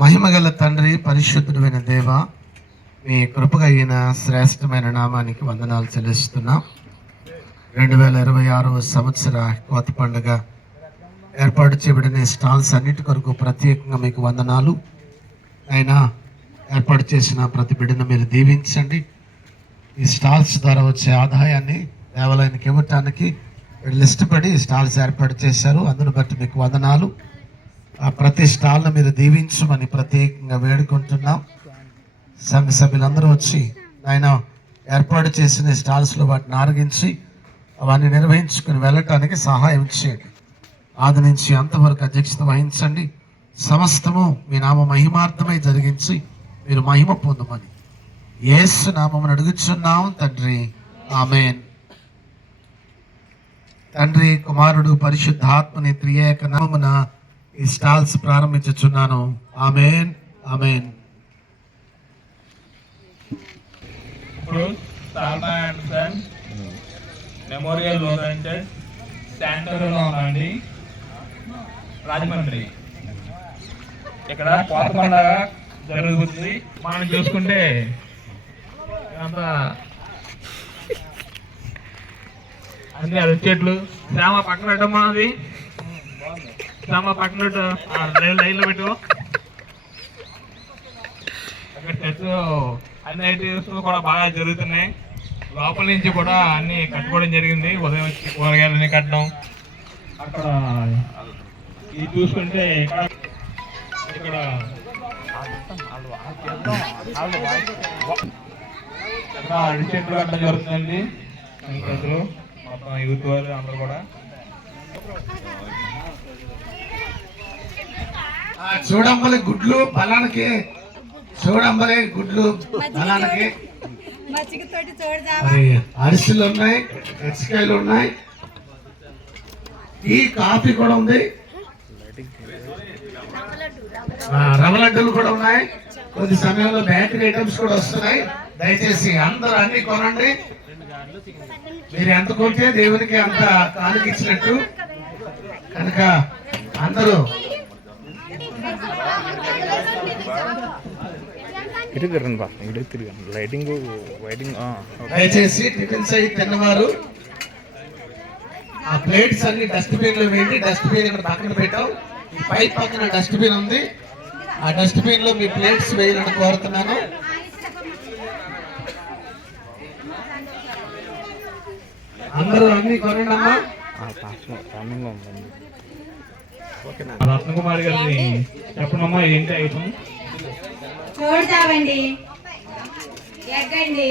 మహిమగల తండ్రి, పరిశుద్ధుడైన దేవ, మీ కృపగైన శ్రేష్టమైన నామానికి వందనాలు చెల్లిస్తున్నాం. 2026వ సంవత్సర కోత పండుగ ఏర్పాటు చేయబడిన స్టాల్స్ అన్నిటి కొరకు ప్రత్యేకంగా మీకు వందనాలు. అయినా ఏర్పాటు చేసిన ప్రతి బిడ్డను మీరు దీవించండి. ఈ స్టాల్స్ ద్వారా వచ్చే ఆదాయాన్ని దేవాలయానికి ఇవ్వటానికి వీళ్ళు ఇష్టపడి స్టాల్స్ ఏర్పాటు చేశారు. అందును బట్టి మీకు వందనాలు. ఆ ప్రతి స్టాల్ను మీరు దీవించమని ప్రత్యేకంగా వేడుకుంటున్నాం. సంఘ సభ్యులందరూ వచ్చి ఆయన ఏర్పాటు చేసిన స్టాల్స్లో వాటిని ఆరగించి అవన్నీ నిర్వహించుకుని వెళ్ళటానికి సహాయం చేయండి. ఆది నుంచి అంతవరకు అధ్యక్షత వహించండి. సమస్తము మీ నామ మహిమార్థమై జరిగించి మీరు మహిమ పొందమని యేసు నామమున అడుగుచున్నాం తండ్రి, ఆమేన్. తండ్రి, కుమారుడు, పరిశుద్ధాత్మని త్రియేక నామమున ఈ స్టాల్స్ ప్రారంభించుచున్నాను. Amen, amen. ఇప్పుడు Salma and sons memorial Lutheran church శాంటోలో ఉందండి, రాజమండ్రి. ఇక్కడ కోత పండుగ జరుగుతుంది. మనం చూసుకుంటే అంతా అన్ని అరటి చెట్లు. శ్యామ పక్కన పెట్టమ్మా, అది శ్యామ పక్కన పెట్టు, లైన్లో పెట్టు. అక్కడ చర్చ్ అన్ని ఐటమ్స్ కూడా బాగా జరుగుతున్నాయి. లోపల నుంచి కూడా అన్ని కట్టుకోవడం జరిగింది. ఉదయం వచ్చి కూరగాయలన్నీ కట్టడం. అక్కడ ఇది చూసుకుంటే ఇక్కడ అరటి చెట్లు కట్టడం జరుగుతుందండి. ప్రజలు మొత్తం యూత్ వాళ్ళు అందరూ కూడా చూడంబలే గుడ్లు బలానికి, చూడంబలే గుడ్లు బలానికి. అరిసెలు ఉన్నాయి, ఎచ్చకాయలు ఉన్నాయి, ఈ కాఫీ కూడా ఉంది, రవ్వ లడ్డూలు కూడా ఉన్నాయి. కొద్ది సమయంలో బేకరీ ఐటమ్స్ కూడా వస్తున్నాయి. దయచేసి అందరూ అన్ని కొనండి. మీరు ఎంత కొంటే దేవునికి అంత కానుక ఇచ్చినట్టు కనుక అందరూ దయచేసి టిఫిన్స్ అయ్యి తిన్నవారు ఆ ప్లేట్స్ అన్ని డస్ట్బిన్ లో వేయండి. డస్ట్బిన్ ఇక్కడ పక్కన పెట్టాం. ఈ పై పక్కన డస్ట్బిన్ ఉంది. ఆ డస్ట్బిన్ లో మీ ప్లేట్స్ వేయాలని కోరుతున్నాను. అందరూ అన్ని కొనండి అమ్మా. రత్నకుమారి గారిని చెప్పనమ్మా, ఏంటి ఐటమ్? చూడజావండి, ఎగ్ అండి,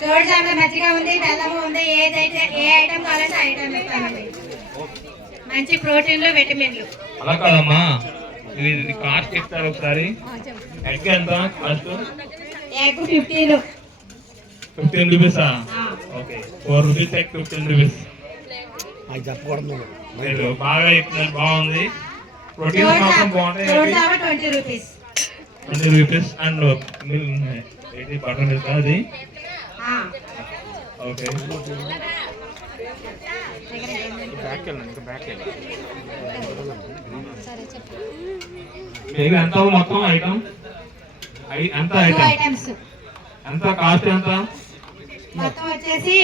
చూడజామ మజ్జిగ ఉంది, బెల్లము ఉంది. ఏదైతే ఏ ఐటమ్ కావాలంటే ఐటమ్ ఇస్తామండి. మంచి ప్రోటీన్లు, విటమిన్లు. అలా కాదమ్మా, ఇది కాస్ట్ ఇస్తారు ఒకసారి. ఎగ్ ఎంత కాస్ట్? ఎగ్ 15 రూపీసా? Okay, 4 rupees egg, 15 rupees. బాగా ఇస్తున్నారు, బాగుంది. ప్రోటీన్స్ మాత్రం బాగుంటాయి. 20 rupees. 20 rupees and butter milk అది. ఓకే, ఎంత మొత్తం ఐటమ్? ఎంత ఐటమ్? ఎంత కాస్ట్? ఎంత మొత్తం వచ్చేసి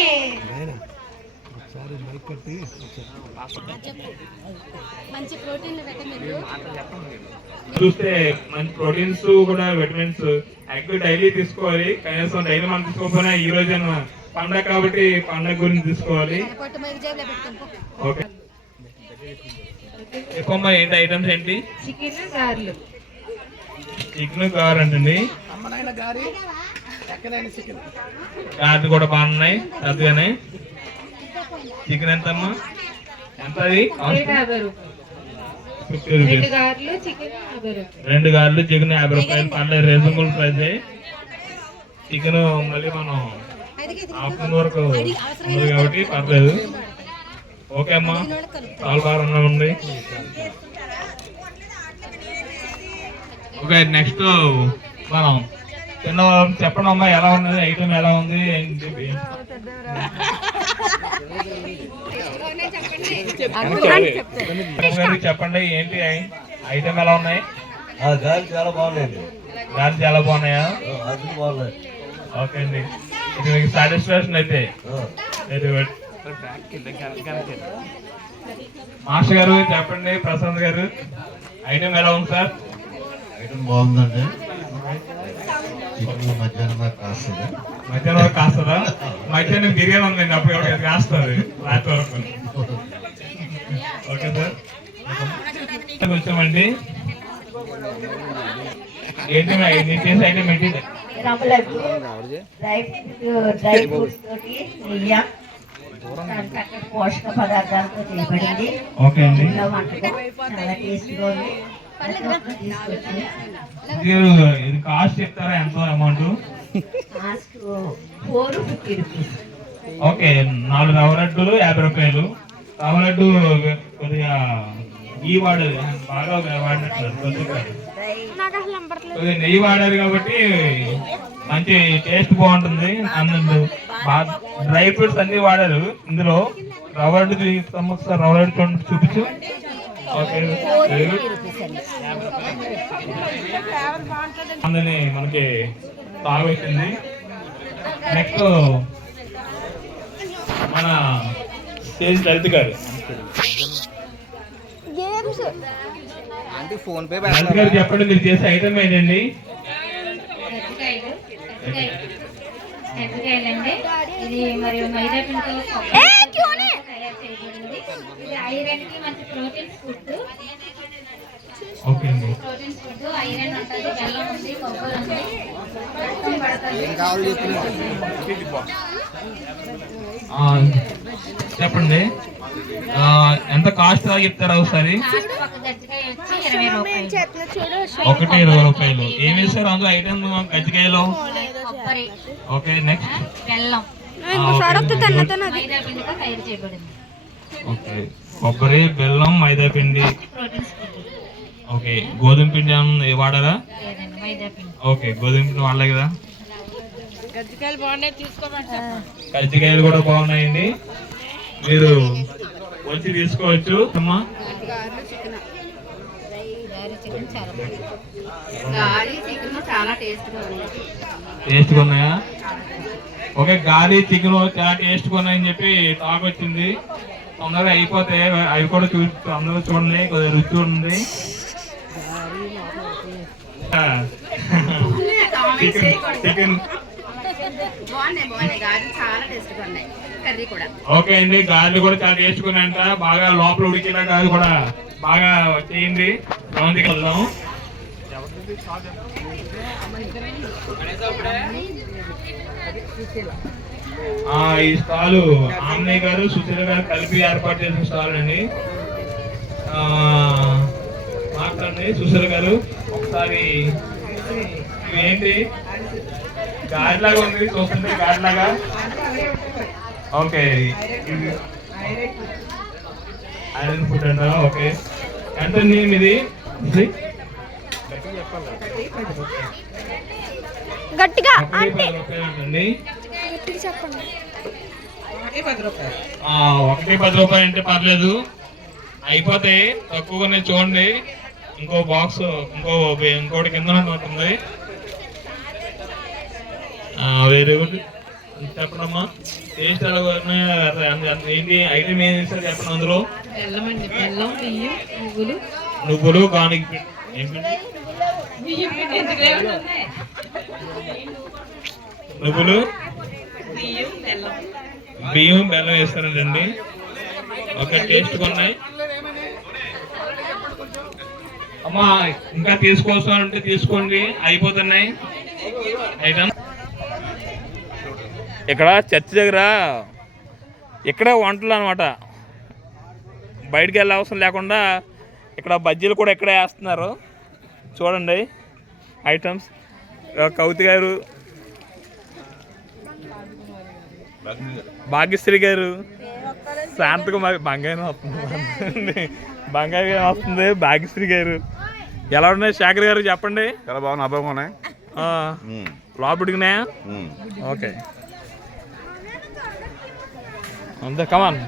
చూస్తే మంచి ప్రోటీన్స్ కూడా, విటమిన్స్. ఎగ్ డైలీ తీసుకోవాలి. కనీసం డైలీ మనం తీసుకోకపోయినా ఈ రోజు పండగ కాబట్టి పండగ గురించి తీసుకోవాలి. ఓకే, ఎక్కువ ఏంటి ఐటమ్స్ ఏంటి? చికెన్ గారెలు. చికెన్ గారెలు అంటండి. గారెలు కూడా బాగున్నాయి, పెద్దగానే. చికెన్ ఎంతమ్మా? ఎంత అది? 50 రూపీస్. 2 గారెలు చికెన్ 50 రూపాయలు. పర్లేదు, రీజనబుల్ ప్రైస్. చికెన్ మళ్ళీ మనం ఆఫ్టర్నూన్ వరకు ఉంది కాబట్టి పర్లేదు. ఓకే అమ్మా, చాలా బాగా ఉన్నామండి. ఓకే, నెక్స్ట్ మనం తిన్నవాళ్ళం. చెప్పండి అమ్మా, ఎలా ఉన్నది ఐటమ్, ఎలా ఉంది ఏంటి? చెప్పండి ఏంటి ఐటమ్ ఎలా ఉన్నాయి? గాలి చాలా బాగున్నాయండి. గాలి చాలా బాగున్నాయా? అన్ని బాగున్నాయి. ఓకే అండి, ఇది మీకు సాటిస్ఫాక్షన్ అయితే. Very good. మాస్టర్ గారు చెప్పండి, ప్రశాంత్ గారు ఐటమ్ ఎలా ఉంది సార్? ఐటమ్ బాగుందండి. చికెన్ మధ్యాహ్నం దాకా కాస్తుంది. మధ్యాహ్నం వరకు కాస్తుందా? మధ్యాహ్నం బిర్యానీ ఉందండి, అప్పుడు ఎవరికి కాస్తుంది రాత్రి వరకు. ఓకే సార్, వచ్చామండి. ఏంటి నేను చేసే ఐటమ్ ఏంటి? రవ్వలడ్డు, డ్రై ఫ్రూట్స్ తోటి నెయ్యి, చక్కటి పోషక పదార్థాలతో చేయబడింది. ఓకే అండి, ఇంట్లో వంటకం చాలా టేస్ట్గా ఉంది. తీసుకొచ్చింది. ఇది కాస్ట్ చెప్తారా ఎంత అమౌంట్? Cost 450 rupees. ఓకే, 4 రవ్వ లడ్డూలు 50 రూపాయలు. రవ్వ లడ్డు కొద్దిగా వాడారు, బాగా వాడినట్టు కొద్దిగా నెయ్యి వాడారు కాబట్టి మంచి టేస్ట్ బాగుంటుంది. అందులో డ్రై ఫ్రూట్స్ అన్ని వాడారు ఇందులో. రవ్వ లడ్డు ఒకసారి రవ్వ లడ్డు చూపించు. ఓకే, అందుని మనకి బాగా వచ్చింది. నెక్స్ట్ మన స్టేజ్ లలిత గారు. లలిత గారు చెప్పండి, మీరు చేసే ఐటమ్ ఏంటండి? కజ్జికాయలండి. ఇది మరియు మైదా పిండితో తయారు చేయబడింది. ఇది ఐరన్ కి మంచి ప్రోటీన్స్ ఫుడ్. ఓకే అండి, ప్రోటీన్స్ ఫుడ్, ఐరన్ ఉంటుంది, బెల్లం ఉంది, కొబ్బరి ఉంది, చెప్పండి ఎంత కాస్ట్ చెప్తారా ఒకసారి? ఒక కజ్జికాయ వచ్చి 20 రూపాయలు. 20 రూపాయలు. ఏమి వేస్తారు అందులో ఐటమ్ కజ్జికాయలో? కొబ్బరి, ఓకే, నెక్స్ట్ బెల్లం, మైదా పిండితో తయారు చేయబడింది. ఓకే, కొబ్బరి, బెల్లం, మైదా పిండి. Proteins food. ఓకే, గోధుమ పిండి ఏమన్నా వాడారా? లేదండి, మైదా పిండి. ఓకే, గోధుమ పిండి వాడలే కదా. కజ్జికాయలు బాగున్నాయి, తీసుకోమంటారా? కజ్జికాయలు కూడా బాగున్నాయండి, మీరు వచ్చి తీసుకోవచ్చు. అమ్మా, చాలా టేస్ట్గా ఉంది. టేస్ట్గా ఉన్నాయా? ఓకే, గాలి చికెన్ చాలా టేస్ట్గా ఉన్నాయని చెప్పి టాక్ వచ్చింది. తొందరగా అయిపోతే అవి కూడా అందరూ చూడండి, కొద్దిగా రుచి ఉంది. చికెన్ ఓకే అండి, గాలి కూడా చాలా టేస్ట్గా ఉన్నాయంట. బాగా లోపల ఉడికినా గాలి కూడా బాగా చేయండి. రౌండ్కి వెళ్దాం. ఈ స్టాల్ ఆమ్నే గారు, సుశీల గారు కలిపి ఏర్పాటు చేసిన స్టాల్ అండి. మాట్లాడండి సుశీల గారు ఒకసారి. ఇవేంటి గాడిలాగా ఉంది చూస్తుంటే, గాడిలాగా. ఓకే, ఇది ఐరన్ ఫుడ్ అంట. ఓకే, ఎంత ఇది? గట్టిగా అండి 1 రూపాయలు అంటే పర్లేదు, అయిపోతే తక్కువగానే చూడండి. ఇంకో బాక్స్ ఇంకోటి కింద ఉంటుంది. Very good. చెప్పడమ్మా, టేస్ట్ ఎలా ఏంటి ఐటమ్ ఏం చేస్తారు చెప్పండి. అందులో నువ్వులు, గానికి నువ్వులు, బియ్యం, బెల్లం వేస్తారండి. ఓకే, టేస్ట్ ఉన్నాయి. అమ్మా, ఇంకా తీసుకోవాల్సి తీసుకోండి, అయిపోతున్నాయి ఐటమ్. ఇక్కడ చర్చ్ దగ్గర ఇక్కడే వంటలు అనమాట, బయటికి వెళ్ళే అవసరం లేకుండా ఇక్కడ బజ్జీలు కూడా ఇక్కడే వేస్తున్నారు. చూడండి ఐటమ్స్. కవిత గారు, భాగ్యశ్రీ గారు, శాంతకు బంగారం వస్తుంది, బంగారం వస్తుంది. భాగ్యశ్రీ గారు ఎలా ఉన్నాయి? శేఖర్ గారు చెప్పండి. చాలా బాగున్నాయి, అబ్బాయి ఉన్నాయి. లోపలికినా? ఓకే, అంతే. కమాన్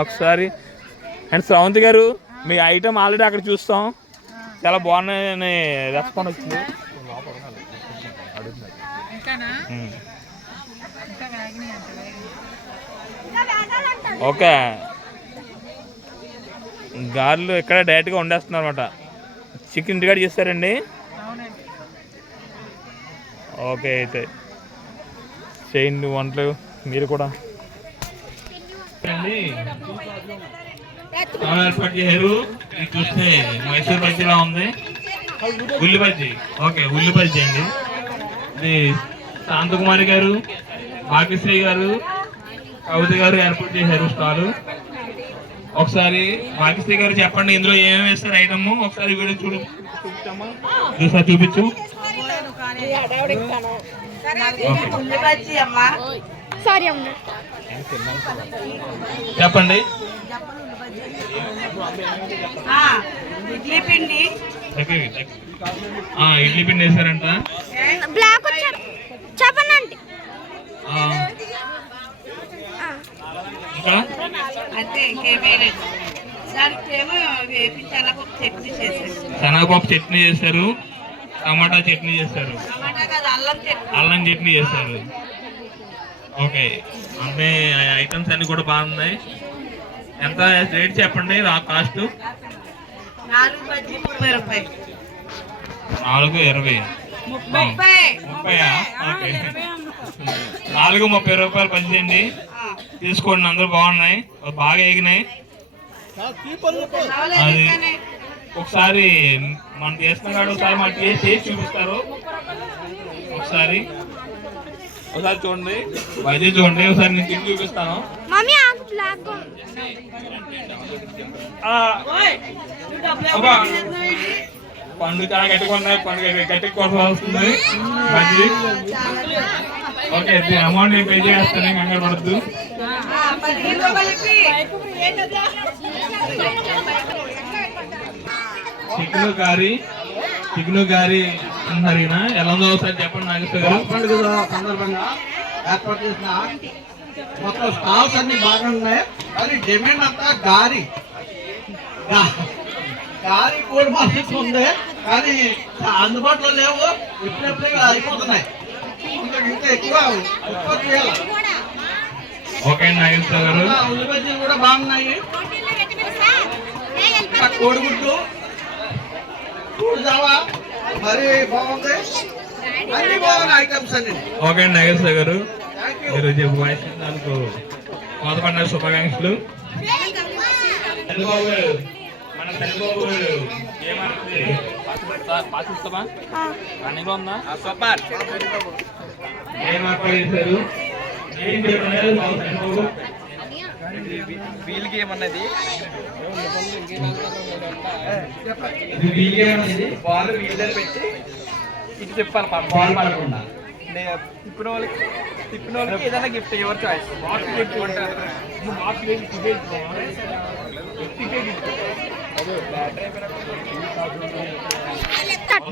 ఒకసారి. అండ్ శ్రవంతి గారు, మీ ఐటమ్ ఆల్రెడీ అక్కడ చూస్తాం. చాలా బాగున్నాయని రెస్పాండ్ వచ్చింది. ఓకే, గారెలు ఇక్కడ డైరెక్ట్గా వండేస్తున్నారు అనమాట. చికెన్ ఇంటికాడ చేస్తారండి? ఓకే, అయితే చేయండి వంటలు మీరు కూడా. ఏర్పాటు చేశారు. ఇది చూస్తే మైసూర్ బజ్జీలా ఉంది. ఉల్లి బజ్జీ. ఓకే, ఉల్లి బజ్జీ అండి. ఇది శాంతకుమారి గారు, భాగ్యశ్రీ గారు, కవిత గారు ఏర్పాటు చేశారు స్టాల్. ఒకసారి భాగ్యశ్రీ గారు చెప్పండి, ఇందులో ఏమేమి వేస్తారు ఐటమ్? ఒకసారి వీడియో చూపించామా? చూసారి చూపించు. చెప్పండి. ఇడ్లీ పిండి, ఇడ్లీ పిండి వేసారంట. చెప్పండి అండి. ఇంకా అంతే, ఇంకేమీ లేదు. దానికేమో శనగపప్పు చట్నీ చేశారు. శనగపప్పు చట్నీ చేశారు, టమాటా చట్నీ చేశారు, టమాటా కాదు, అల్లం చట్నీ. అల్లం చట్నీ చేశారు. ఓకే, అంటే ఐటమ్స్ అన్ని కూడా బాగున్నాయి. ఎంత రేట్ చెప్పండి కాస్ట్? 4 బజ్జీ 30 రూపాయలు. 4.20. 30. 30. ఓకే, 4.30 రూపాయలు బజ్జీ అండి. తీసుకోండి, అందరూ బాగున్నాయి, బాగా ఎగినాయి. అది ఒకసారి మనం చేస్తున్న కాడ ఒకసారి మన టేస్ట్ చేసి చూపిస్తారు. ఒకసారి చూడండి, బజ్జీ చూడండి. ఒకసారి నేను తిని చూపిస్తాను. పండు చాలా గట్టిగా పండుగ గట్టిగా కోసం వస్తుంది బజ్జీ. ఓకే, అమౌంట్ నేను పే చేస్తాను, కంగారు పడద్దు. చికెన్ గారి అంటారు. ఎలా ఉందో ఒకసారి చెప్పండి నాగేశ్వర పండుగ సందర్భంగా ఏర్పాటు చేసిన మొత్తం స్టాల్స్ అన్ని బాగా ఉన్నాయి. కానీ డిమాండ్ అంతా గారి కోడి మార్కెట్ ఉంది, కానీ అందుబాటులో లేవు. ఎప్పుడెప్పుడే అయిపోతున్నాయి, ఇంకా ఎక్కువ ఉత్పత్తి చేయాలి. ఓకే నాగేశ్వర గారు, ఉల్లి బజ్జీలు కూడా బాగున్నాయి. కోడిగుడ్డు, జావా మరి బాగుంది. అన్ని బాగున్నాయి ఐటమ్స్ అన్ని. ఓకే నాగేశ్వర గారు, మీరు వాయిస్ దానికి కొత్త పండుగ శుభాకాంక్షలు. చంద్రబాబు గారు, మన చంద్రబాబు గారు ఏమంటుంది? పాటిస్తామా? రన్నింగ్ ఉందా? ఏం ఏర్పాటు చేశారు? ఏం చెప్పండి చంద్రబాబు? వీల్ గేమ్ అన్నది బాల్ వీల్ దగ్గర పెట్టి ఇటు తిప్పాలి, బాల్ పడకుండా. తిప్పిన వాళ్ళకి ఏదైనా గిఫ్ట్, ఎవరి చాయిస్.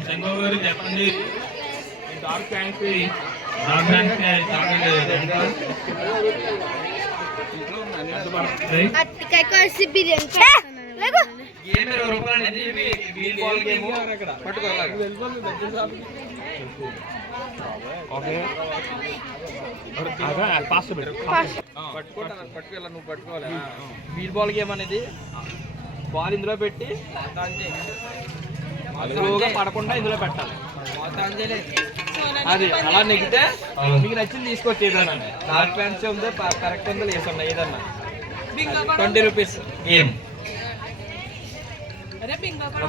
చంద్రబాబు గారు చెప్పండి, డార్క్ ఫ్యాన్సీ గేమ్ 20 రూపాయలు అనేది వీల్ బాల్ గేమ్. పట్టుకోవాలి. ఓకే, పట్టుకోవాలి, నువ్వు పట్టుకోవాలి. వీల్ బాల్ గేమ్ అనేది బాల్ ఇందులో పెట్టి స్లోగా పడకుండా ఇందులో పెట్టాలి. అది అలా నెగితే మీకు నచ్చింది తీసుకొచ్చి ఏదన్నా. డార్క్ ఫ్యాన్సీ ఉందా, కరెక్ట్ ఉందా, లేసన్నా ఏదన్నా 20 రూపీస్ గేమ్.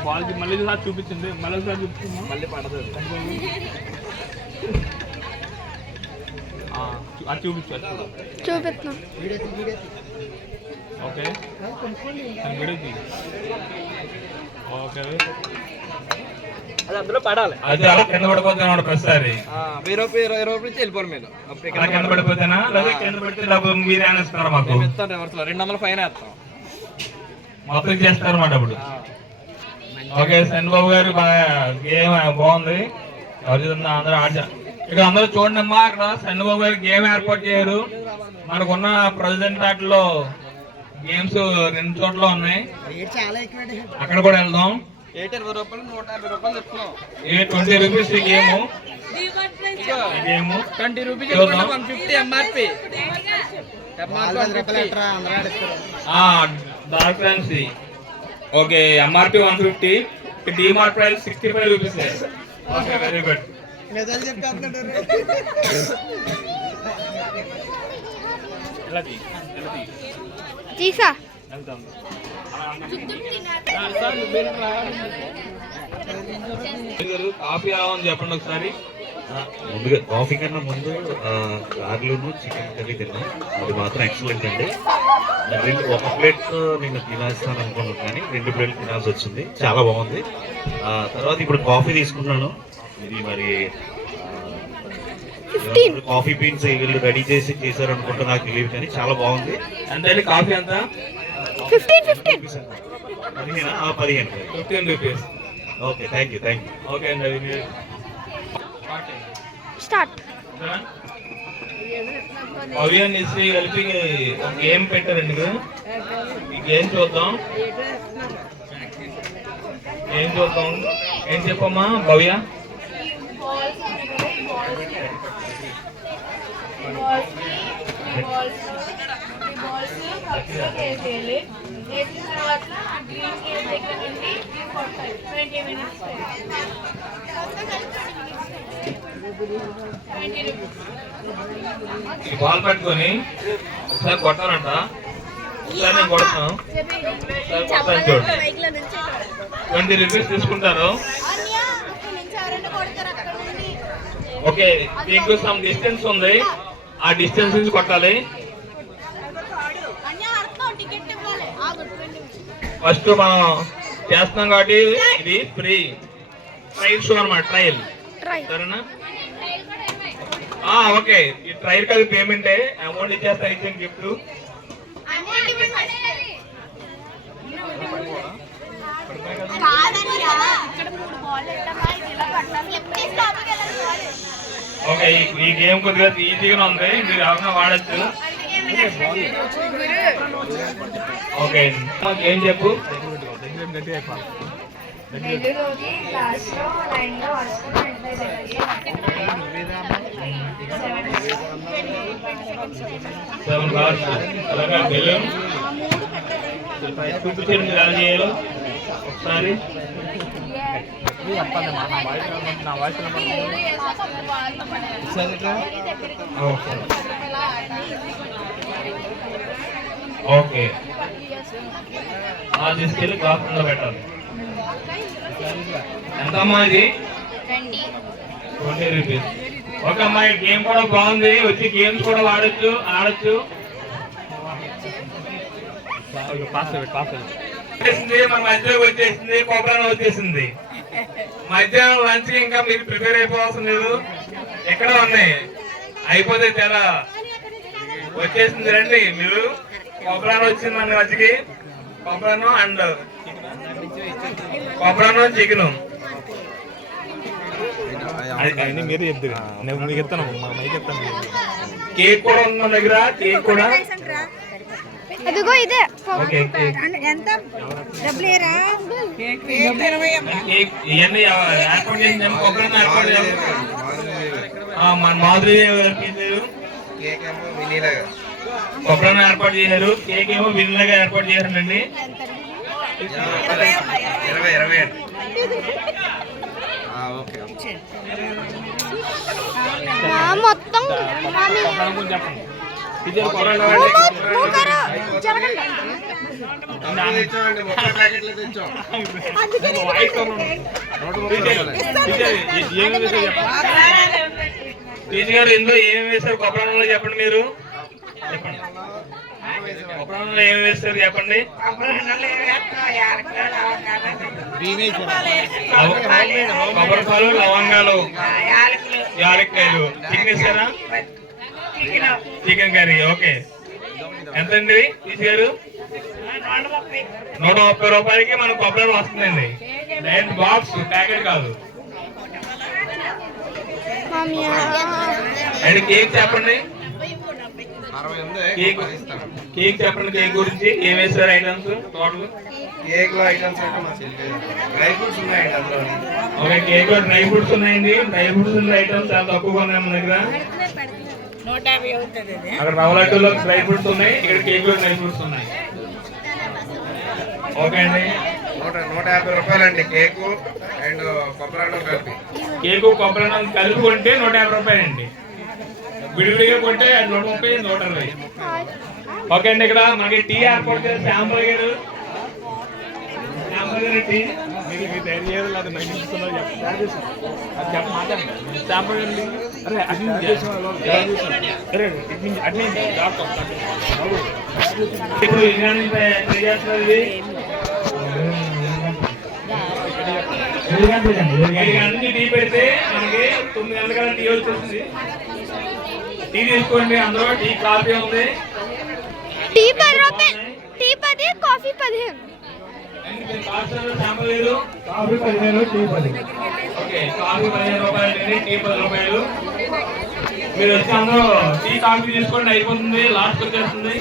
బాల్ మళ్ళీ చూపించింది, మళ్ళీ చూపిస్తుంది, మళ్ళీ పడదు. అది చూపిస్తాను. ఓకే, ఓకే, అది అందులో పడాలి. అది అలా కింద పడిపోతాను ప్రతిసారి. 20 రూపాయలు నుంచి వెళ్ళిపోరు మీరు. అలా కింద పడిపోతేనా, లేదా కింద పడితే డబ్బులు మీరే అనేస్తారా? మాకు ఇస్తాను రివర్స్లో 200 ఫైన్ వేస్తాం. మొత్తం చేస్తారు మాట అప్పుడు. ఓకే, చంద్రబాబు గారు గేమ్ బాగుంది. ఎవరు అందరూ ఇక్కడ అందరూ చూడండి అమ్మా, అక్కడ చంద్రబాబు గారు గేమ్ ఏర్పాటు చేయరు. మనకున్న ప్రెసిడెంట్ ఆటలో గేమ్స్ 2 చోట్ల ఉన్నాయి, అక్కడ కూడా వెళ్దాం. ఏటి 20 రూపాయలు 150 రూపాయలు చెప్తున్నావు. ఇది 20 రూపీస్ ఈ గేమ్. ఈ గేమ్ 20 రూపీస్ చెప్పండి. 150 MRP. Dark fancy. Okay MRP 150. DMart price 65 rupees. Okay very good. తీసా కాఫీ ఎలా ఉంది చెప్పండి ఒకసారి. ముందుగా కాఫీ కన్నా ముందు రాగులను చికెన్ కర్రీ తిన్నాం. అది మాత్రం ఎక్సలెంట్ అండి. ఒక ప్లేట్ నేను తినేస్తాను అనుకున్నాను కానీ 2 ప్లేట్లు తినాల్సి వచ్చింది. చాలా బాగుంది. తర్వాత ఇప్పుడు కాఫీ తీసుకున్నాను. ఇది మరి కాఫీ బీన్స్ వీళ్ళు రెడీ చేశారు అనుకుంటా, నాకు తెలియదు కానీ చాలా బాగుంది. అంటే కాఫీ ఎంత? 15 rupees. Okay thank you. Okay అండి. స్టార్ట్. అవియన్ ఇసి కలిపి ఒక గేమ్ పెట్టారండి ఇక్కడ. ఈ గేమ్ చూద్దాం. ఏం చెప్పమ్మా భవ్య? ఈ బాల్ పట్టుకొని ఒకసారి కొట్టాలంట. ఒకసారి నేను కొడతాను. చూడండి 20 రూపీస్ తీసుకుంటారు. ఓకే దీనికి సమ్ డిస్టెన్స్ ఉంది. ఆ డిస్టెన్స్ నుంచి కొట్టాలి. ఫస్ట్ మనం చేస్తున్నాం కాబట్టి ఇది ఫ్రీ ట్రయల్ షో అనమాట. ట్రయల్ సరేనా? ఓకే ఈ ట్రయల్ కాదు పేమెంటే. అమౌంట్ ఇచ్చేస్తా. ఇచ్చిన గిఫ్ట్ ఓకే. ఈ గేమ్ కొద్దిగా ఈజీగానే ఉంది. మీరు ఎవరైనా వాడచ్చు. ఓకే ఏం చెప్పు. చూపించండి ఎలా చేయాలో ఒకసారి. ఓకే తీసుకెళ్ళి కాకుండా పెట్టాలి. ఎంతమ్మా ఇది? 20 రూపీస్. ఓకే అమ్మా ఈ గేమ్ కూడా బాగుంది. వచ్చి గేమ్స్ కూడా ఆడొచ్చు. మన మధ్యలోకి వచ్చేసింది. కొబ్బరి వచ్చేసింది. మధ్యాహ్నం లంచ్ ఇంకా మీరు ప్రిపేర్ అయిపోవాల్సిన లేదు. ఎక్కడ ఉన్నాయి అయిపోతే చాలా వచ్చేసింది. రండి మీరు. కొబ్బరి వచ్చింది మన మధ్యకి. కొబ్బరి అండ్ కొబ్బరి చికెన్. మీరు చెప్తారు మీకు చెప్తాను చెప్తాను. కేక్ కూడా ఉంది మన దగ్గర. కేక్ కూడా అదిగో ఇదే. ఎంత డబ్బులేరా? ఇవన్నీ ఏర్పాటు చేసి కొబ్బరి ఏర్పాటు చేయాలి. మన మాధురి కొబ్బరి ఏర్పాటు చేశారు. కేక్ ఏమో వినిలాగా ఏర్పాటు చేశారండి. 20 మొత్తం టీచర్ గారు ఇందులో ఏమేమి వేస్తారు కొబ్బరి చెప్పండి. మీరు చెప్పండి. కొబ్బరి ఏమి వేస్తారు చెప్పండి. కొబ్బరి పాలు, లవంగాలు, యాలక్కాయలు. చికెన్ వేస్తారా? Chicken curry. ఓకే ఎంతండి టీచర్ గారు? 130 రూపాయలకి మనకు కొబ్బరి వస్తుందండి. డైరెక్ట్ బాక్స్, ప్యాకెట్ కాదు. అండ్ కేక్ చెప్పండి. కేక్ చెప్పండి. కేక్ గురించి ఏం వేస్తారు ఐటమ్స్? టోటల్ కేక్ లో items okay, cake dry fruits ఉన్నాయండి. డ్రై ఫ్రూట్స్ ఐటమ్స్ చాలా తక్కువగా ఉన్నాయి మన దగ్గర. అక్కడ రవ్వ లడ్డూలో డ్రై ఫ్రూట్స్ ఉన్నాయి, ఇక్కడ కేక్ లో డ్రై ఫ్రూట్స్ ఉన్నాయి. ఓకే అండి, 150 రూపాయలండి కేకు అండ్ కొబ్బరి కలిపి. కేకు కొబ్బరి అన్నం కలిపి కొంటే 150 రూపాయలండి. విడివిడిగా కొంటే 130, 120. ఓకే అండి, ఇక్కడ మనకి టీ ఏర్పాటు చేసి శాంపుల్ గారు టీ మీరు తయారు చేయాలి లేదా నైట్ ఇస్తున్నారు అది చెప్ప మాట్లాడండి శాంపుల్ అండి. అరే అన్ని ఇప్పుడు ఇరానీ ట్రై చేస్తున్నారు. ఇది 7 గంటలకి టీ పెడితే మనకి 9 గంటల టీ వచ్చేస్తుంది. టీ తీసుకోండి, అందులో టీ కాఫీ ఉంది. టీ 10 రూపాయలు, టీ 10, కాఫీ 15. శాంపుల్ లేదు, కాఫీ 15, టీ 10. ఓకే, కాఫీ 15 రూపాయలు, టీ 10 రూపాయలు. మీరు వచ్చి అందరూ టీ కాఫీ తీసుకోండి, అయిపోతుంది, లాస్ట్ వచ్చేస్తుంది.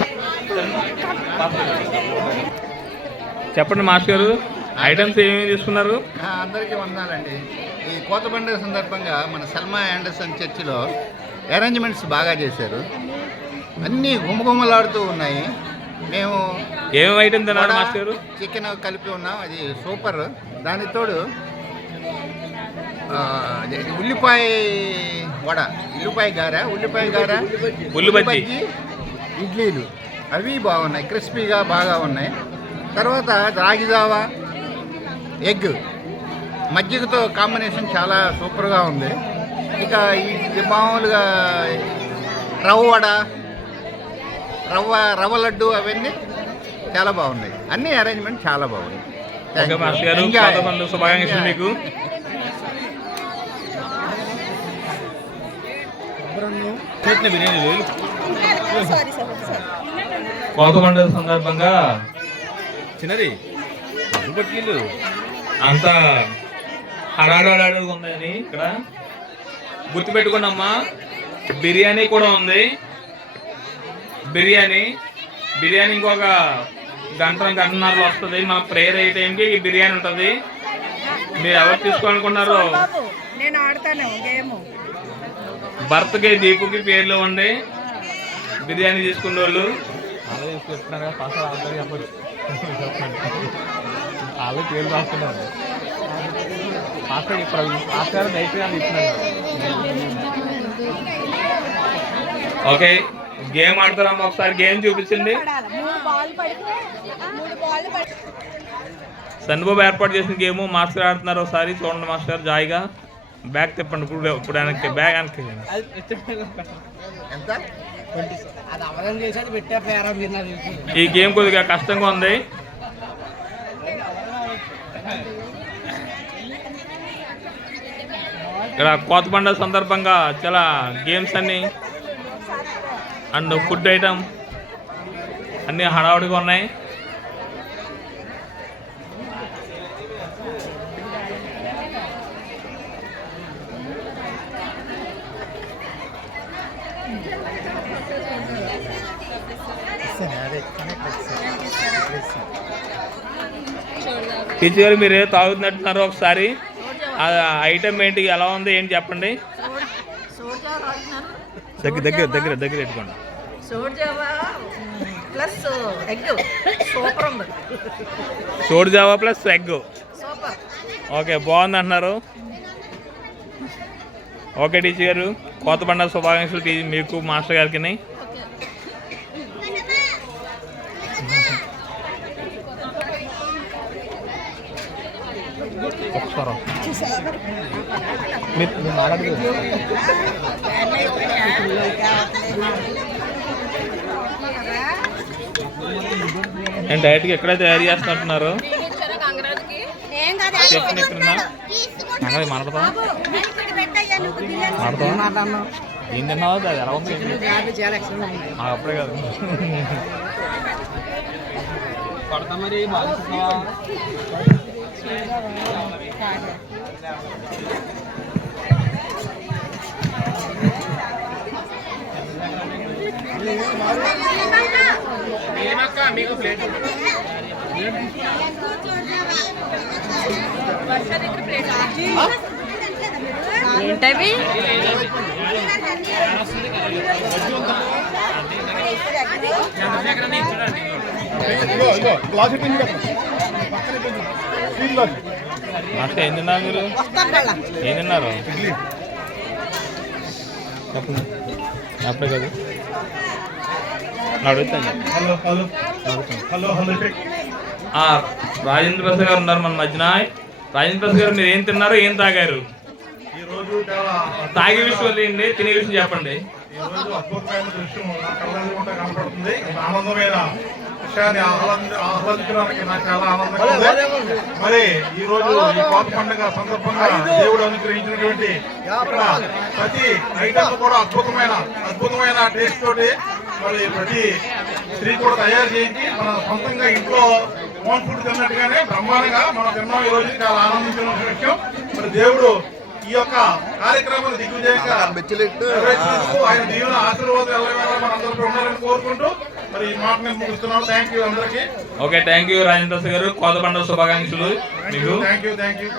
చెప్పండి మాస్టర్ గారు, ఐటమ్స్ ఏమేమి తీసుకున్నారు? అందరికీ వందాలండి. ఈ కోత పండుగ సందర్భంగా మన సల్మా యాండర్సన్ చర్చిలో అరేంజ్మెంట్స్ బాగా చేశారు. అన్నీ గుమగుమలాడుతూ ఉన్నాయి. మేము ఏమేమి ఐటమ్ తిన్నారు మాస్టర్ గారు? చికెన్ కలిపి ఉన్నాం, అది సూపర్. దానికి తోడు ఉల్లిపాయ వడ, ఉల్లిపాయ గార, ఉల్లి బజ్జీ, ఇడ్లీలు అవి బాగున్నాయి, క్రిస్పీగా బాగా ఉన్నాయి. తర్వాత రాగి జావా, ఎగ్, మజ్జిగతో కాంబినేషన్ చాలా సూపర్గా ఉంది. ఇక ఈ మామూలుగా రవ్వ లడ్డు అవన్నీ చాలా బాగున్నాయి. అన్ని అరేంజ్మెంట్ చాలా బాగున్నాయి. ఓకే మాస్టర్ గారు, పాత పండుగ శుభాకాంక్షలు మీకు. కోత పండుగ సందర్భంగా చిన్నది అంతా హడాడు ఉందని ఇక్కడ గుర్తుపెట్టుకున్నామ్మా. బిర్యానీ కూడా ఉంది. బిర్యానీ ఇంకొక గంటన్నరలో వస్తుంది. మన ప్రేయర్ అయ్యే టైంకి ఈ బిర్యానీ ఉంటుంది. మీరు ఎవరు తీసుకోవాలనుకున్నారో భర్తకి దీపుకి పేర్లు ఉండి బిర్యానీ తీసుకునే వాళ్ళు చెప్తున్నారు కదా, పాస్ అందరూ చెప్పండి, వాళ్ళు పేర్లు రాస్తున్నారు. పాస్టర్ ఇప్పుడు పాస్టర్ నైట్ గా ఇస్తున్నారు. ఓకే, గేమ్ ఆడతారమ్మా, ఒకసారి గేమ్ చూపించండి. సన్బాబు ఏర్పాటు చేసిన గేమ్ మాస్టర్ ఆడుతున్నారు, ఒకసారి చూడండి మాస్టర్. జాయిగా బ్యాగ్ తిప్పండి, ఇప్పుడు వెనక్కి, బ్యాగ్ వెనక్కి. ఈ గేమ్ కొద్దిగా కష్టంగా ఉంది. ఇక్కడ కోత పండుగ సందర్భంగా చాలా గేమ్స్ అన్ని అండ్ ఫుడ్ ఐటమ్ అన్నీ హడావుడిగా ఉన్నాయి. టీచర్ గారు, మీరు ఏదో తాగుతున్నట్టున్నారు, ఒకసారి ఆ ఐటమ్ ఏంటి, ఎలా ఉంది ఏంటి చెప్పండి. దగ్గర పెట్టుకోండి. సోడ్ జావా ప్లస్ ఎగ్. ఓకే, బాగుంది అంటున్నారు. ఓకే టీచర్ గారు, కోత పండుగ శుభాకాంక్షలు మీకు, మాస్టర్ గారికి. నేను డైరెక్ట్గా ఎక్కడ తయారు చేస్తున్నట్టున్నారు. మాట్లాడతా ఏం తిన్నావు, అది ఎలా ఉంది అప్పుడే కాదు పడతా మరి బాగా. మీకు ప్లేట్ ఏంటవి మాస్టర్ ఏం తిన్నారు మీరు? ఏం తిన్నారు? అప్పుడే కదా అడుగుతాను. రాజేంద్ర ప్రసాద్ గారు ఉన్నారు మన మధ్యన. రాజేంద్ర ప్రసాద్ గారు మీరు ఏం తిన్నారు, ఏం తాగారు? తాగే విషయం వదిలేయండి, తినే విషయం చెప్పండి. అద్భుతమైన దృశ్యం నా కళ్ళని కూడా కనపడుతుంది. ఆనందమైన విషయాన్ని ఆహ్లాదించడానికి నాకు చాలా ఆనందంగా ఉంది. మరి ఈ రోజు ఈ కోత పండుగ సందర్భంగా దేవుడు అనుగ్రహించినటువంటి ఇక్కడ ప్రతి ఐటమ్ కూడా అద్భుతమైన టేస్ట్ తోటి మరి ప్రతి స్త్రీ కూడా తయారు చేయించి మన సొంతంగా ఇంట్లో హోమ్ ఫుడ్ తిన్నట్టుగానే బ్రహ్మాండంగా మనం తిన్నాం. ఈ రోజు చాలా ఆనందించిన విషయం. మరి దేవుడు ఈ యొక్క కార్యక్రమాన్ని దిగ్విజయంగా ఆయన దీవెన ఆశీర్వాదం ఎల్లవేళ మనందరికీ ఉండాలని కోరుకుంటూ మరి ఈ మాట నేను ముగిస్తున్నాను. థ్యాంక్ యూ అందరికీ. Okay, thank you Rajendra Prasad గారు. కోత పండుగ శుభాకాంక్షలు మీకు. Thank you.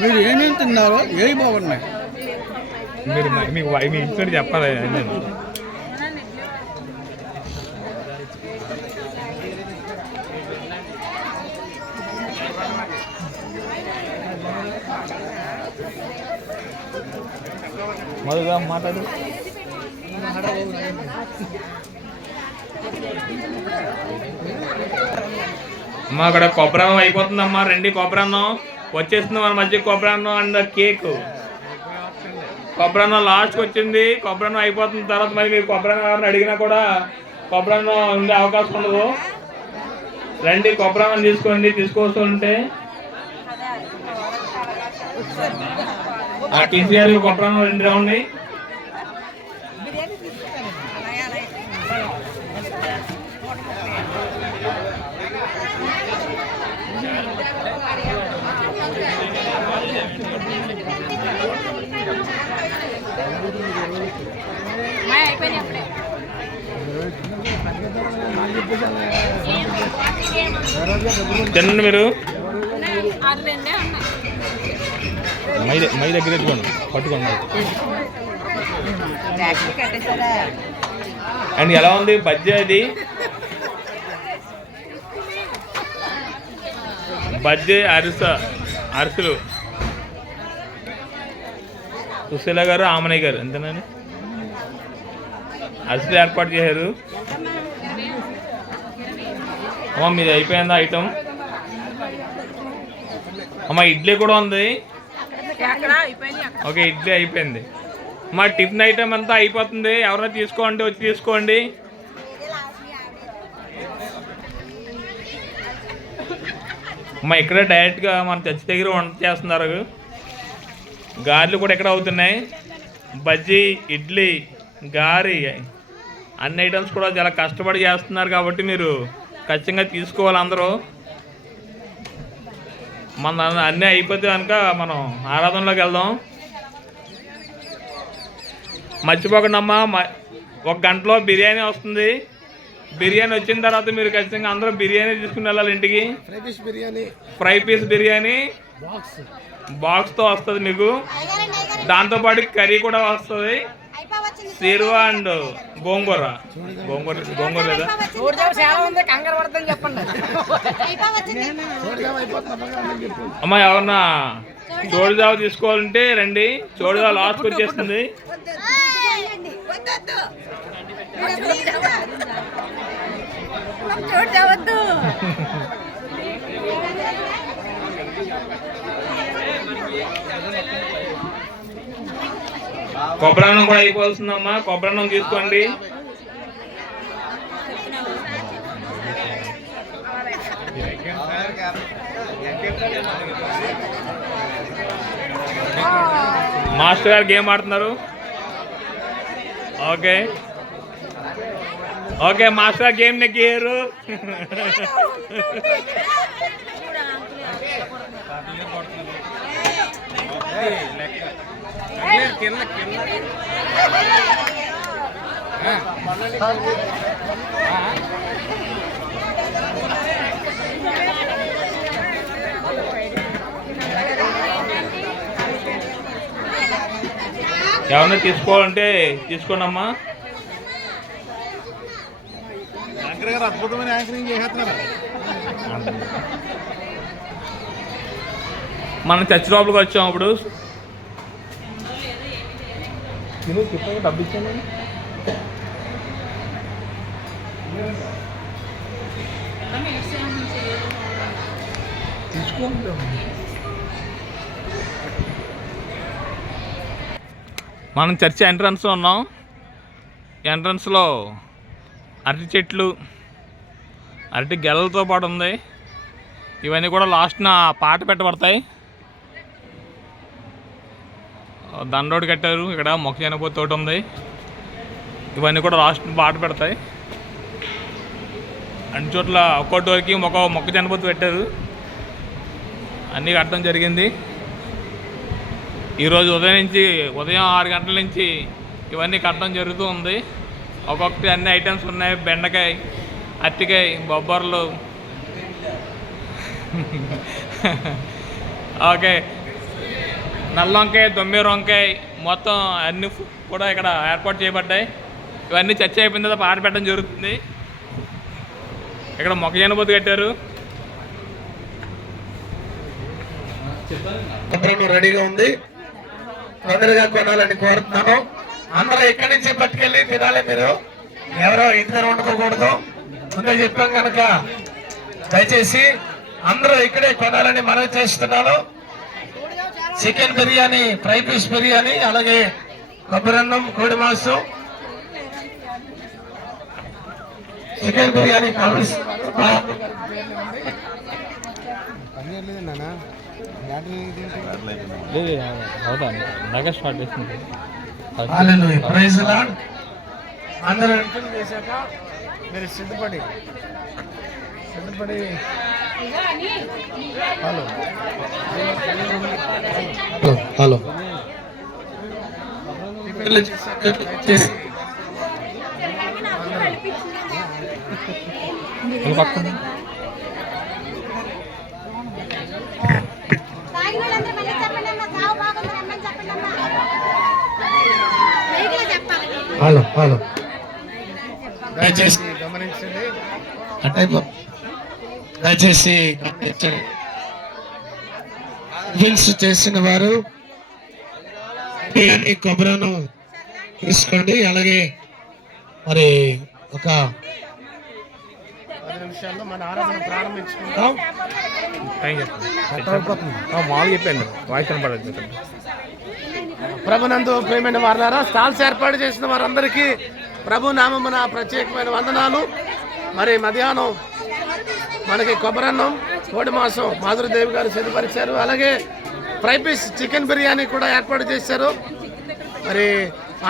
మీరు ఏమేమి తిన్నారో ఏవి బాగున్నాయి మీరు మీకు మీ ఇంట్లో చెప్పాలి. మొదలుగా మాట్లాడు. అమ్మా అక్కడ కొబ్బరి అన్నం అయిపోతుందమ్మా. రండి, కొబ్బరి అన్నం వచ్చేస్తుంది మన మధ్య. కొబ్బరి అన్నం అండ్ కేక్. కొబ్బరి అన్నం లాస్ట్కి వచ్చింది. కొబ్బరి అన్నం అయిపోతున్న తర్వాత మరి మీరు కొబ్బరి అన్నం అడిగినా కూడా కొబ్బరి అన్నం ఉండే అవకాశం ఉండదు. రండి, కొబ్బరి అన్నం తీసుకోండి. తీసుకోవస్తుంటే టీసీఆర్ కొబ్బరి అన్నం 2 రౌండ్. తినండి మీరు. మై దగ్గర ఎత్తుకోండి, పట్టుకోండి. అండ్ ఎలా ఉంది బజ్జీ? అది బజ్జీ అరిసెలు సుశీల గారు, ఆమనయ్య గారు అంతేనండి అరిసెలు ఏర్పాటు చేశారు. అమ్మ మీది అయిపోయిందా ఐటమ్? అమ్మ ఇడ్లీ కూడా ఉంది. ఓకే, ఇడ్లీ అయిపోయింది. మా టిఫిన్ ఐటమ్ అంతా అయిపోతుంది. ఎవరైనా తీసుకోండి, వచ్చి తీసుకోండి. అమ్మ ఇక్కడే డైరెక్ట్గా మన చర్చి దగ్గర వంట చేస్తున్నారు. గారెలు కూడా ఎక్కడ అవుతున్నాయి. బజ్జీ, ఇడ్లీ, గారి అన్ని ఐటమ్స్ కూడా చాలా కష్టపడి చేస్తున్నారు కాబట్టి మీరు ఖచ్చితంగా తీసుకోవాలి అందరూ. మన అన్నీ అయిపోతే కనుక మనం ఆరాధనలోకి వెళ్దాం. మర్చిపోకండి అమ్మా, 1 గంటలో బిర్యానీ వస్తుంది. బిర్యానీ వచ్చిన తర్వాత మీరు ఖచ్చితంగా అందరూ బిర్యానీ తీసుకుని వెళ్ళాలి ఇంటికి. ఫ్రై పీస్ బిర్యానీ బాక్స్తో వస్తుంది మీకు. దాంతోపాటు కర్రీ కూడా వస్తుంది. సీరువా అండ్ గోంగూర లేదా అమ్మా? ఎవరన్నా చోడుజావ తీసుకోవాలంటే రండి. చోడుజావ లాస్ట్కి వచ్చేస్తుంది. కొబ్బరి అన్నం కూడా అయిపోతుందమ్మా. కొబ్బరి అన్నం తీసుకోండి. మాస్టర్ గారు గేమ్ ఆడుతున్నారు. ఓకే ఓకే, మాస్టర్ గారు గేమ్ నెగ్గారు. ఎవరన్నా తీసుకోవాలంటే తీసుకోండమ్మా. యాంకర్ గారు అద్భుతమైన యాంకరింగ్ చేస్తున్నారు. మనం చర్చి లోపలికి వచ్చాం. ఇప్పుడు డబ్బు ఇచ్చాను. మనం చర్చి ఎంట్రన్స్లో ఉన్నాం. ఎంట్రన్స్లో అరటి చెట్లు, అరటి గెలలతో పాటు ఉంది. ఇవన్నీ కూడా లాస్ట్న పాట పెట్టబడతాయి. దండోడు కట్టారు. ఇక్కడ మొక్క చనిపోతే తోట ఉంది. ఇవన్నీ కూడా లాస్ట్ పాట పెడతాయి. అన్ని చోట్ల ఒక్కొక్కటి వరకు మొక్క చనిపోతే పెట్టారు. అన్నీ కట్టడం జరిగింది. ఈరోజు ఉదయం 6 గంటల నుంచి ఇవన్నీ కట్టడం జరుగుతూ ఉంది. ఒక్కొక్కటి అన్ని ఐటమ్స్ ఉన్నాయి. బెండకాయ, అరటికాయ, బొబ్బర్లు, ఓకే, నల్ల వంకాయ, దొమ్మిర వంకాయ, మొత్తం అన్ని కూడా ఇక్కడ ఏర్పాటు చేయబడ్డాయి. ఇవన్నీ చర్చ అయిపోయిన తర్వాత పాట పెట్టడం జరుగుతుంది. ఇక్కడ మొక్క జనబోతు కట్టారు. రెడీగా ఉంది. తొందరగా కొనాలని కోరుతున్నాను. అందరూ ఇక్కడి నుంచి పట్టుకెళ్ళి తినాలి. మీరు ఎవరో ఇంట్లో వండుకోకూడదు. ముందే చెప్పాం కనుక దయచేసి అందరూ ఇక్కడే కొనాలని మనవి చేస్తున్నాను. Chicken biryani, fry piece biryani, అలాగే కొబ్బరన్నం, కోడి మాంసం, చికెన్ బిర్యానీ కావాలి. Praise lord. అందరూ చేశాక మీరు సిద్ధపడి హలో హలో హలో హలో దయచేసి గమనించండి. దయచేసి గమనించండి. టిఫిన్స్ చేసిన వారు కొబ్బరిను తీసుకోండి. అలాగే మరి ఒక 10 నిమిషాల్లో మన ఆరాధన ప్రారంభించుకుంటాం. మామూలు చెప్పండి, వాయిస్ కనపడదు. ప్రభునందు ప్రియమైన వారులారా, స్టాల్స్ ఏర్పాటు చేసిన వారందరికీ ప్రభు నామమున ప్రత్యేకమైన వందనాలు. మరి మధ్యాహ్నం మనకి కొబ్బరన్నం, కోడి మాంసం మాధురిదేవి గారు సిద్ధపరిచారు. అలాగే ఫ్రై పీస్ చికెన్ బిర్యానీ కూడా ఏర్పాటు చేశారు. మరి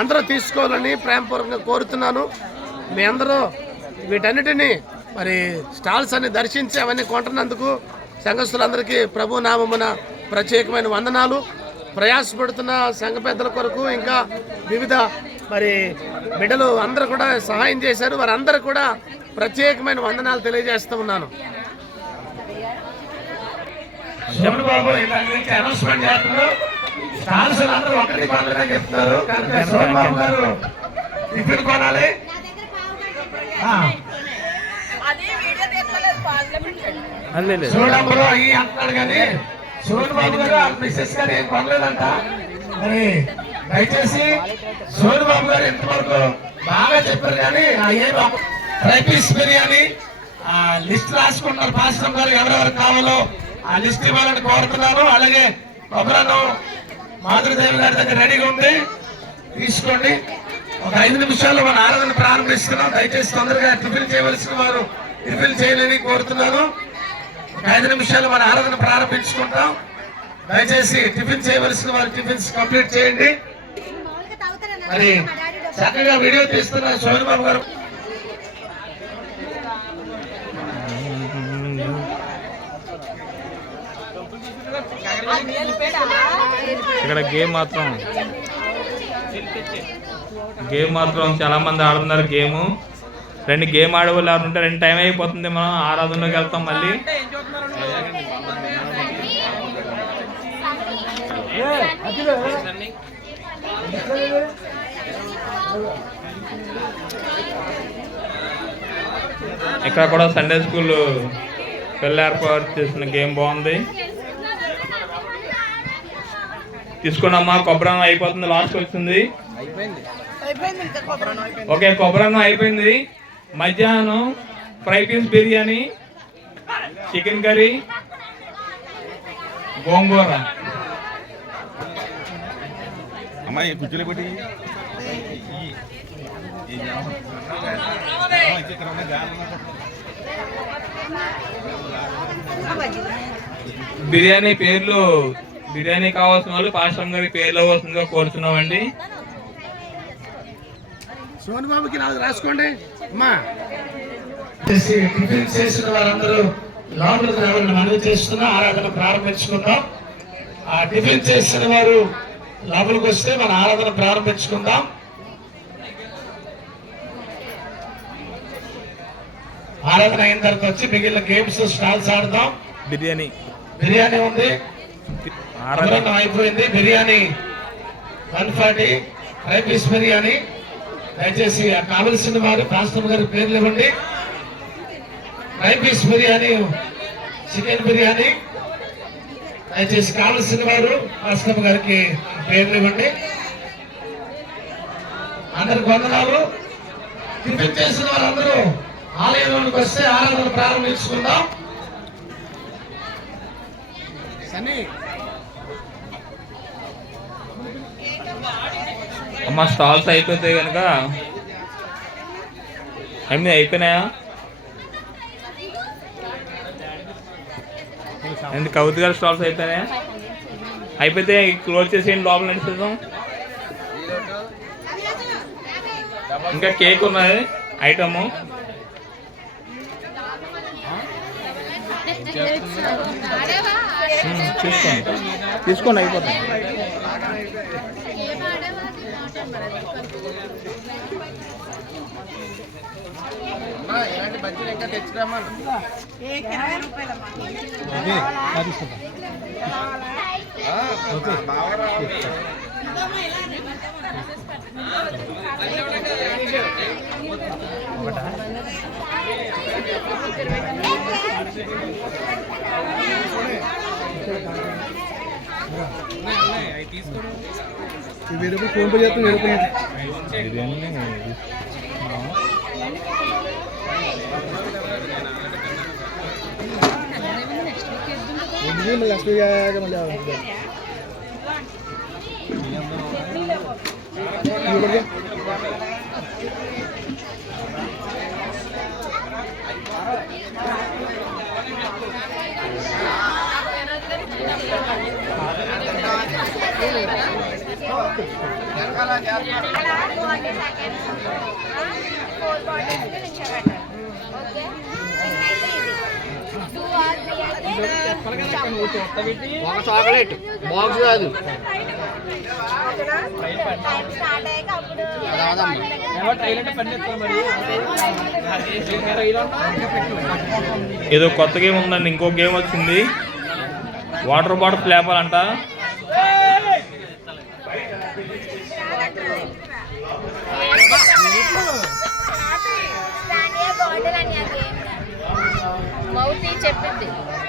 అందరూ తీసుకోవాలని ప్రేమపూర్వకంగా కోరుతున్నాను. మీ అందరూ వీటన్నిటినీ మరి స్టాల్స్ అన్ని దర్శించి అవన్నీ కొంటున్నందుకు సంఘస్థులందరికీ ప్రభు నామమున ప్రత్యేకమైన వందనాలు. ప్రయాసపడుతున్న సంఘ పెద్దల కొరకు ఇంకా వివిధ మరి బిడ్డలు అందరూ కూడా సహాయం చేశారు. వారందరూ కూడా ప్రత్యేకమైన వందనాలు తెలియజేస్తూ ఉన్నాను. చూడమ్మలో అయ్యి అంటున్నాడు కానీ సోను బాబు గారు వాళ్ళ మిస్సెస్ గారు ఏం కొనలేదంట. మరి దయచేసి సోను బాబు గారు ఇంతవరకు బాగా చెప్పారు కానీ ఫ్రై పీస్ బిర్యానీ లిస్ట్ రాసుకున్నారు. పాస్టర్ గారు ఎవరెవరు కావాలో ఆ లిస్ట్ ఇవ్వాలని కోరుతున్నాను. అలాగే కొబ్బరన్నం మాధురిదేవి గారి దగ్గర రెడీగా ఉంది, తీసుకోండి. ఒక 5 నిమిషాల్లో మన ఆరాధన ప్రారంభిస్తున్నాం. దయచేసి తొందరగా టిఫిన్ చేయవలసిన వారు టిఫిన్ చేయాలని కోరుతున్నాను. ఒక 5 నిమిషాలు మన ఆరాధన ప్రారంభించుకుంటాం. దయచేసి టిఫిన్ చేయవలసిన వారు టిఫిన్స్ కంప్లీట్ చేయండి. మరి చక్కగా వీడియో తీస్తున్న సోను బాబు గారు. ఇక్కడ గేమ్ మాత్రం చాలా మంది ఆడుతున్నారు. గేమ్ ఆడేవాళ్ళు ఎవరు ఉంటే 2 టైం అయిపోతుంది. మనం ఆరాధనలోకి వెళ్తాం. మళ్ళీ ఇక్కడ కూడా సండే స్కూల్ పిల్లలు ఏర్పాటు చేసిన గేమ్ బాగుంది. తీసుకున్నామ్మా. కొబ్బరి అయిపోతుంది, లాస్ట్ వచ్చింది. ఓకే, కొబ్బరి అయిపోయింది. మధ్యాహ్నం fry piece biryani, chicken curry, gongura. అమ్మాయి కుర్చీలు పెట్టి బిర్యానీ పేర్లు, బిర్యానీ కావాల్సిన వాళ్ళు పాస్టర్ గారి పేర్లు వస్తుందిగా కోరుతున్నామండి. సోనిబాబుకి నాకు రాసుకోండి అమ్మా. టిఫిన్ చేసిన వారందరూ లోపలికి రావాలని మనవి చేస్తున్నా. ఆరాధన ప్రారంభించుకుందాం. ఆ టిఫిన్ చేసిన వారు లోపలికి వస్తే మన ఆరాధన ప్రారంభించుకుందాం. ఆరాధన అయిన తర్వాత వచ్చి మిగిలిన గేమ్స్ స్టాల్స్ ఆడదాం. బిర్యానీ ఉంది, ఆరాధన అయిపోయింది. Biryani 140 fry piece biryani. దయచేసి కావలసిన వారు పాస్టర్ గారి పేర్లు ఇవ్వండి. Fry piece biryani, chicken biryani. దయచేసి కావలసిన వారు పాస్టర్ గారికి పేర్లు ఇవ్వండి. అందరికి వందనాలు. టిఫిన్ చేసిన వారందరూ ఆలయంలోకి వస్తే ఆరాధన ప్రారంభించుకుందాం. అమ్మ స్టాల్స్ అయిపోతే కనుక అన్నీ అయిపోయినాయా? ఎందుకు కవిత గారి స్టాల్స్ అయిపోయినాయా? అయిపోతే క్లోజ్ చేసేయండి, లోపల నడిచేద్దాం. ఇంకా కేక్ ఉన్నది ఐటము. తీసుకోండి అయిపోతుంది. ఇలాంటి బజ్జీలు ఇంకా తెచ్చుకోమా. ఫోన్ పే చేస్తాను. ఒక చాక్లెట్ బాక్స్ కాదు. ఏదో కొత్త గేమ్ ఉందండి, ఇంకో గేమ్ వచ్చింది. వాటర్ బాటిల్ ఫ్లేవర్ అంట.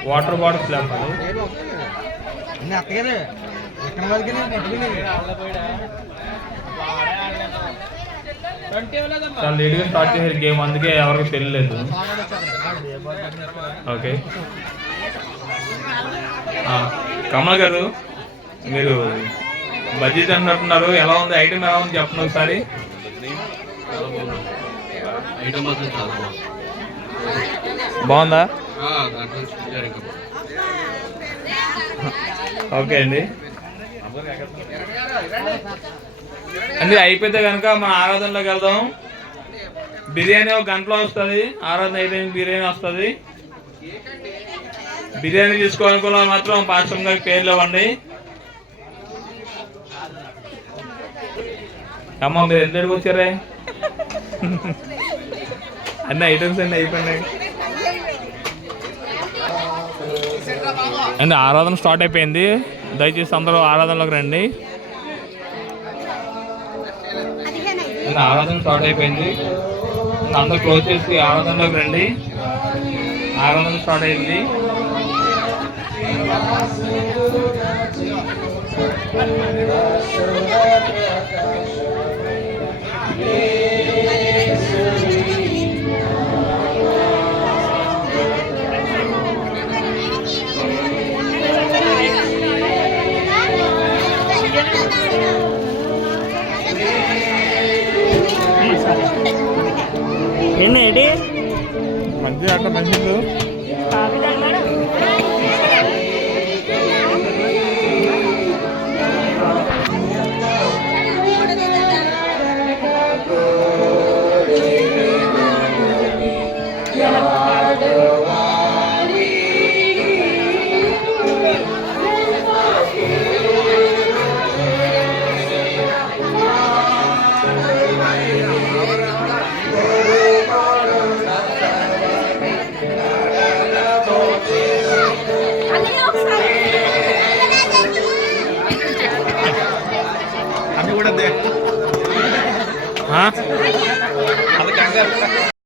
వాటర్ బాటిల్ ఫ్లేవర్ చాలా లేట్గా స్టార్ట్ చేసే గేమ్, అందుకే ఎవరికి తెలియలేదు. ఓకే, కమల్ గారు మీరు బజ్జీ తింటున్నారు, ఎలా ఉంది ఐటమ్, ఎలా ఉంది చెప్పండి ఒకసారి. బాగుందా? ఓకే అండి. అండి అయిపోతే కనుక మన ఆరాధనలోకి వెళ్దాం. బిర్యానీ ఒక గంటలో వస్తుంది. ఆరాధన అయితే బిర్యానీ వస్తుంది. బిర్యానీ తీసుకోవాలనుకున్న మాత్రం పాస్టర్ గారికి పేర్లు ఇవ్వండి. అమ్మ మీరు ఎంతకు వచ్చారే? అన్ని ఐటమ్స్ అన్నీ అయిపోయినాయి అండి. ఆరాధన స్టార్ట్ అయిపోయింది. దయచేసి అందరూ ఆరాధనలోకి రండి. ఆరాధన స్టార్ట్ అయిపోయింది. అందరూ క్లోజ్ చేసి ఆరాధనలోకి రండి. ఆరాధన స్టార్ట్ అయింది. ఏంటి మంచి అట్లా మంచిది. అన్ని కూడా అది కంగారు.